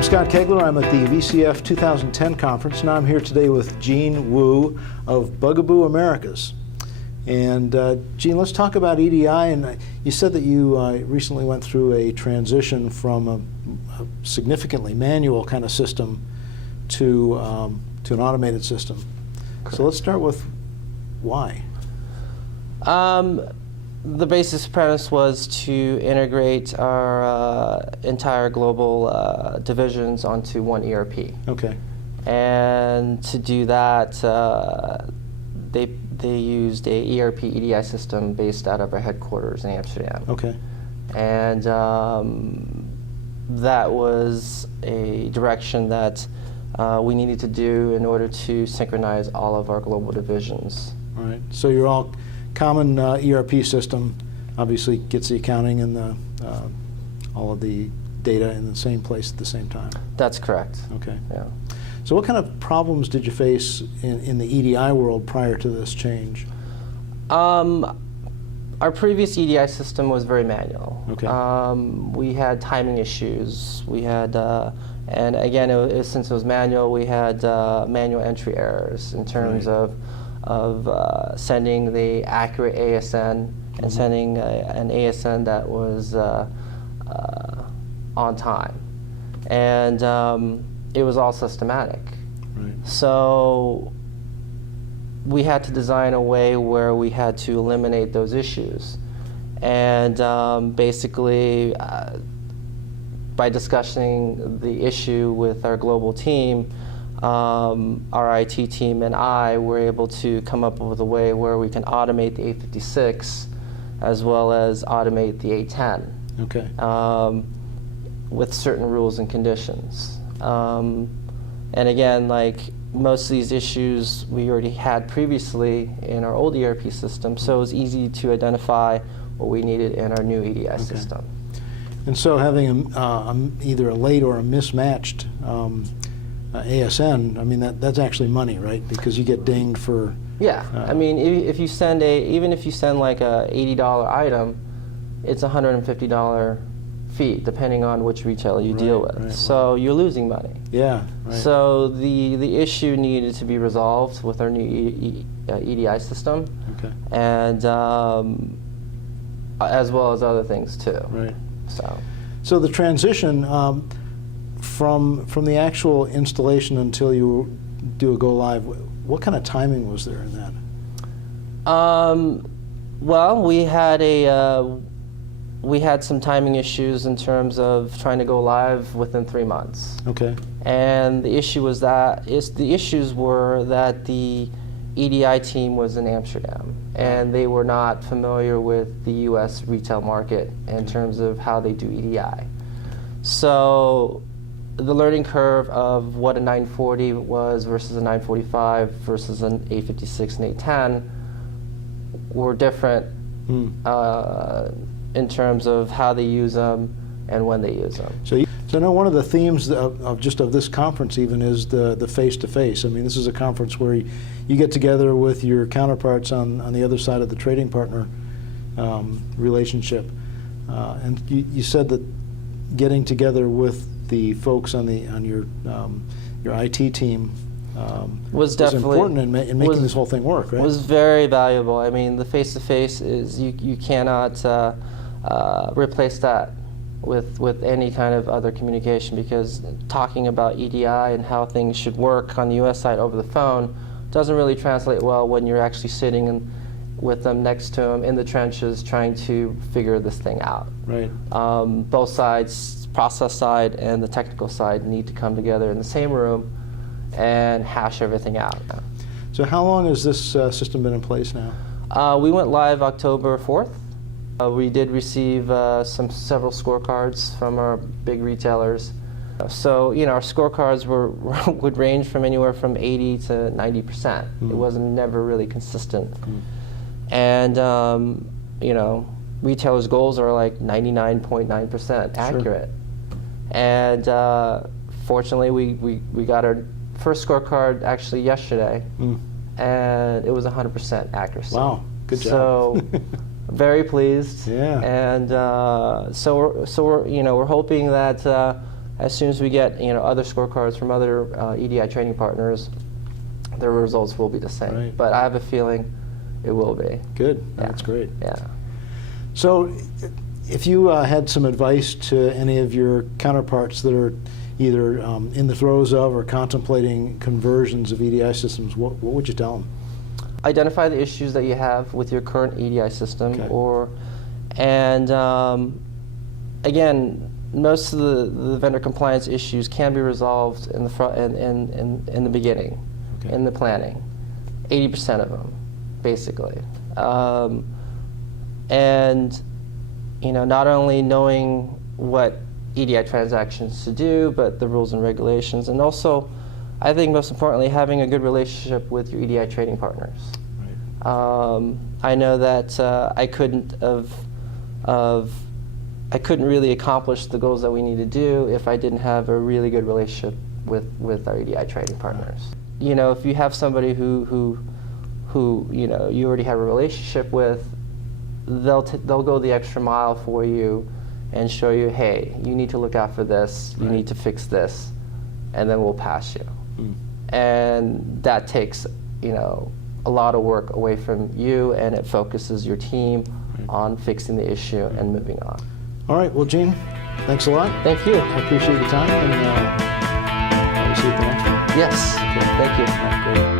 I'm Scott Koegler. I'm at the VCF 2010 conference. Now I'm here today with Gene Wu of Bugaboo Americas. And Gene, let's talk about EDI. And you said that you recently went through a transition from a significantly manual kind of system to an automated system. Correct. So let's start with why. The basic premise was to integrate our entire global divisions onto one ERP. Okay. And to do that, they used a ERP EDI system based out of our headquarters in Amsterdam. Okay. And that was a direction that we needed to do in order to synchronize all of our global divisions. All right. So you're all common ERP system obviously gets the accounting and the all of the data in the same place at the same time. That's correct. Okay. Yeah. So what kind of problems did you face in the EDI world prior to this change? Our previous EDI system was very manual. Okay. We had timing issues. We had, and again, since it was manual, we had manual entry errors in terms Right. of sending the accurate ASN and sending an ASN that was on time. And it was all systematic. Right. So we had to design a way where we had to eliminate those issues. And basically, by discussing the issue with our global team, our IT team and I were able to come up with a way where we can automate the 856 as well as automate the 810. Okay. With certain rules and conditions. And again, like most of these issues we already had previously in our old ERP system, so it was easy to identify what we needed in our new EDI system. And so having either a late or a mismatched ASN, I mean that's actually money, right? Because you get dinged for. Yeah, I mean if you send even if you send like a $80 item, it's $150 fee depending on which retailer you deal with. Right, so you're losing money. Yeah. Right. So the issue needed to be resolved with our new EDI system. Okay. And as well as other things too. Right. So the transition from the actual installation until you do a go live, what kind of timing was there in that? Well, we had some timing issues in terms of trying to go live within 3 months. Okay. And the issue was the issues were that the EDI team was in Amsterdam, and they were not familiar with the U.S. retail market in terms of how they do EDI. So the learning curve of what a 940 was versus a 945 versus an 856 and 810 were different in terms of how they use them and when they use them. So I know one of the themes of this conference even is the face-to-face. I mean, this is a conference where you get together with your counterparts on the other side of the trading partner relationship. And you said that getting together with the folks on your IT team was important in making this whole thing work, right? Was very valuable. I mean, the face-to-face is you cannot replace that with any kind of other communication, because talking about EDI and how things should work on the U.S. side over the phone doesn't really translate well when you're actually sitting with them next to them in the trenches trying to figure this thing out. Right. Both sides, process side and the technical side, need to come together in the same room and hash everything out. So how long has this system been in place now? We went live October 4th. We did receive several scorecards from our big retailers. So our scorecards would range from anywhere from 80 to 90%. It wasn't never really consistent. And retailers' goals are like 99.9% accurate. Sure. And fortunately, we got our first scorecard actually yesterday, and it was 100% accuracy. Wow, good job. So very pleased. Yeah. And so we're hoping that as soon as we get other scorecards from other EDI training partners, the results will be the same. Right. But I have a feeling it will be. Good. Yeah. That's great. Yeah. So if you had some advice to any of your counterparts that are either in the throes of or contemplating conversions of EDI systems, what would you tell them? Identify the issues that you have with your current EDI system, Okay. and again, most of the vendor compliance issues can be resolved in the front in the beginning, Okay. in the planning. 80% of them, basically, and not only knowing what EDI transactions to do, but the rules and regulations, and also, I think most importantly, having a good relationship with your EDI trading partners. Right. I know that I couldn't really accomplish the goals that we need to do if I didn't have a really good relationship with our EDI trading partners. If you have somebody who you already have a relationship with, they'll go the extra mile for you and show you, hey, you need to look out for this, you Right. need to fix this, and then we'll pass you. And that takes a lot of work away from you, and it focuses your team on fixing the issue and moving on. All right. Well, Gene, thanks a lot. Thank you. I appreciate the time, and we'll see you at the next one. Yes. Okay. Thank you. All right, great.